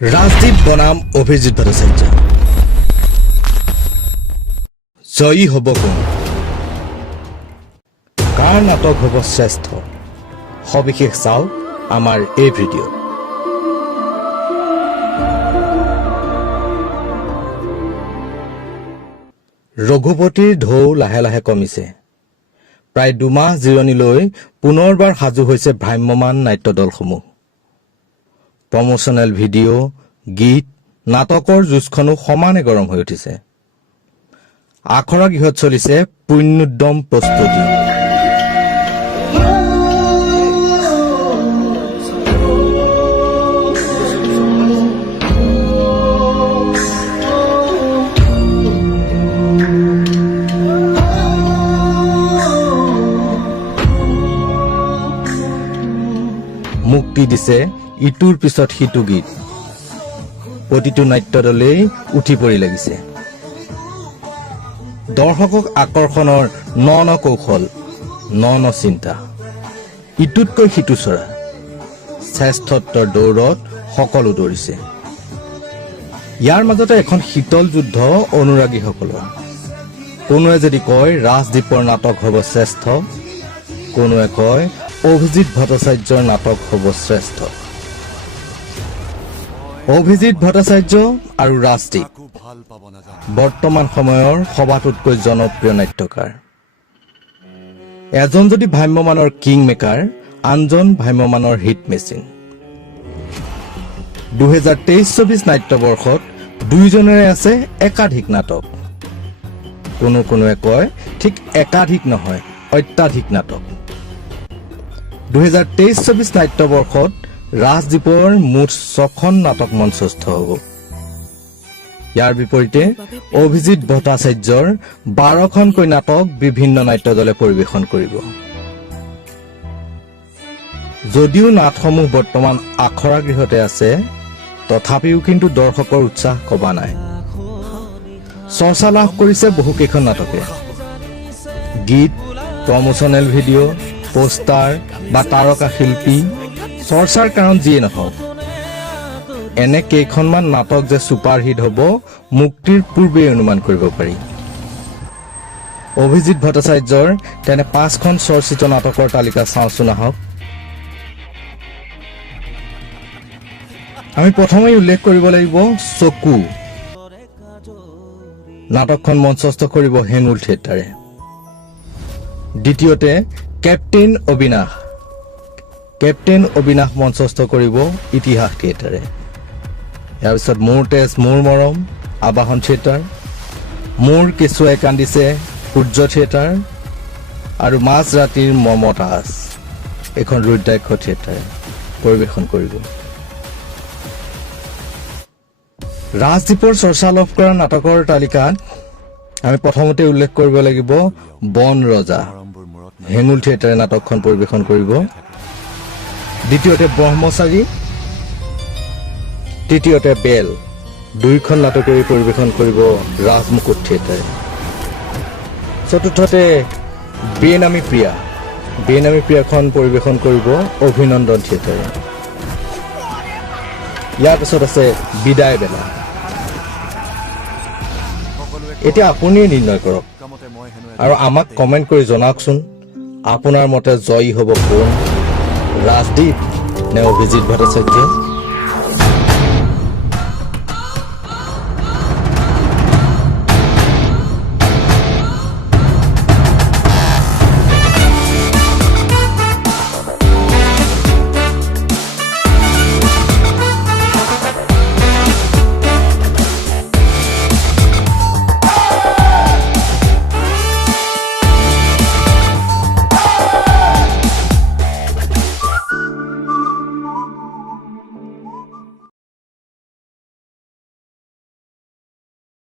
राजदीप बनाम अभिजित भट्टाचार्य जयी हब कोन कार नाटक हब श्रेष्ठ सविशेष चाओ आमार এই ভিডিও रघुपतिर ढौ लाहे लाहे कमिसे प्राय दुमाह जिरणी লৈ पुनरबार साजु হৈছে ভ্ৰাম্যমান নাট্য দলসমূহ प्रमोशनल भिडिओ गीत नाटकर जुजखनो समाने गरम হৈ উঠিছে आखरा गृहत चलिছে पुण्योद्यम प्रस्तुति मुक्ति दिसे इटुर पिছত हिटु गीत प्रतिटु नाट्य दले उठी परि लागिছে दर्शকক आकर्षणर न कौशल न चिंता इटुतকৈ हिटु चरा श्रेष्ठत्वर दौৰত সকলো দৌৰিছে ইয়াৰ মাজতে এখন শীতল যুদ্ধ অনুৰাগীসকলৰ কোনোৱে যদি কয় ৰাজদীপৰ নাটক হ'ব শ্ৰেষ্ঠ কোনোৱে কয় অভিজিত ভট্টাচাৰ্যৰ নাটক হ'ব শ্ৰেষ্ঠ অভিজিত ভট্টাচাৰ্য আৰু ৰাজদীপ বৰ্তমান সময়ৰ সবাতোতকৈ জনপ্ৰিয় নাট্যকাৰ এজন যদি ভ্ৰাম্যমানৰ কিং মেকাৰ আনজন ভ্ৰাম্যমানৰ হিট মেচিন 2023-24 নাট্যবৰ্ষত দুইজনেৰে আছে একাধিক নাটক কোনোৱে কয় ঠিক একাধিক নহয় অত্যাধিক নাটক 2023-24 নাট্যবৰ্ষত ৰাজদীপৰ মুঠ 6খন নাটক মঞ্চস্থ হ'ব ইয়াৰ বিপৰীতে অভিজিত ভট্টাচাৰ্যৰ 12খনকৈ নাটক বিভিন্ন নাট্য দলে পৰিবেশন কৰিব যদিও নাটসমূহ বৰ্তমান আখৰা গৃহতে আছে তথাপিও কিন্তু দৰ্শকৰ উৎসাহ কবা নাই চৰ্চা লাভ কৰিছে বহুকেইখন নাটকে গীত প্ৰমোশনেল ভিডিও পোষ্টাৰ বা তাৰকা শিল্পী চৰ্চাৰ কাৰণ যিয়ে নহওক এনে কেইখনমান নাটক যে সুপাৰ হিট হ'ব মুক্তিৰ পূৰ্বে অনুমান কৰিব পাৰি অভিজিত ভট্টাচাৰ্যৰ তেনে 5খন চৰ্চিত নাটকৰ তালিকা চাওঁচোন আহক আমি প্ৰথমেই উল্লেখ কৰিব লাগিব চকু নাটকখন মঞ্চস্থ কৰিব হেঙুল থিয়েটাৰে দ্বিতীয়তে কেপ্টেইন অবিনাশ মঞ্চস্থ কৰিব ইতিহাস থিয়েটাৰে ইয়াৰ পিছত মোৰ তেজ মোৰ মৰম আবাহন থিয়েটাৰ মোৰ কেঁচুৱাই কান্দিছে সূৰ্য থিয়েটাৰ আৰু মাজ ৰাতিৰ মমতাজ এখন ৰুদ্ৰাক্ষ থিয়েটাৰে পৰিবেশন কৰিব ৰাজদীপৰ চৰ্চা লাভ কৰা নাটকৰ তালিকাত আমি প্ৰথমতে উল্লেখ কৰিব লাগিব বন ৰজা হেঙুল থিয়েটাৰে নাটকখন পৰিবেশন কৰিব দ্বিতীয়তে ব্ৰহ্মচাৰী তৃতীয়তে বেল দুইখন নাটকেই পৰিবেশন কৰিব ৰাজমুকুট থিয়েটাৰে চতুৰ্থতে বেনামী প্ৰিয়াখন পৰিবেশন কৰিব অভিনন্দন থিয়েটাৰে ইয়াৰ পিছত আছে বিদায় বেলা এতিয়া আপুনি নিৰ্ণয় কৰক আৰু আমাক কমেন্ট কৰি জনাওকচোন আপোনাৰ মতে জয়ী হ'ব কোন ৰাজদীপ নে অভিজিত ভট্টাচাৰ্য